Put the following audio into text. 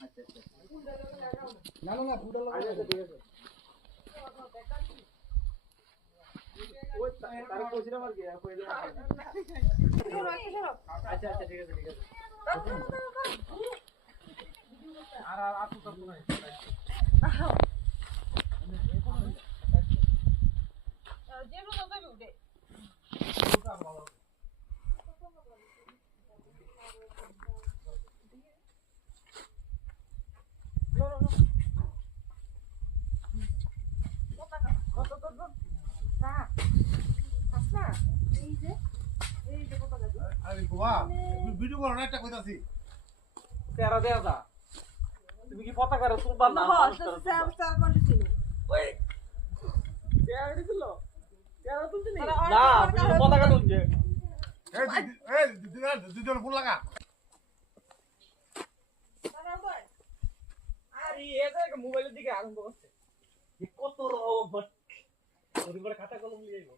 আচ্ছা আচ্ছা না না না ফুটা লাগা আচ্ছা ঠিক আছে ওই তার কোচিরা মার গিয়া কই দে আচ্ছা আচ্ছা ঠিক আছে আর আপু তো নাই যেগুলো তো যাবে উঠে আরে বাবা ভিডিও করো না একটা কইতাছি তেরা দেয়া দা তুমি কি পতাকা রে তুলবা না ওই তেরা দিছিল তেরা তুলতে নেই না তুমি পতাকা তুলছে এই দুজন ফুল লাগা আরে এটা মোবাইলের দিকে আরম্ভ করছে কত রকম খাতা কলম নিয়ে যাইবো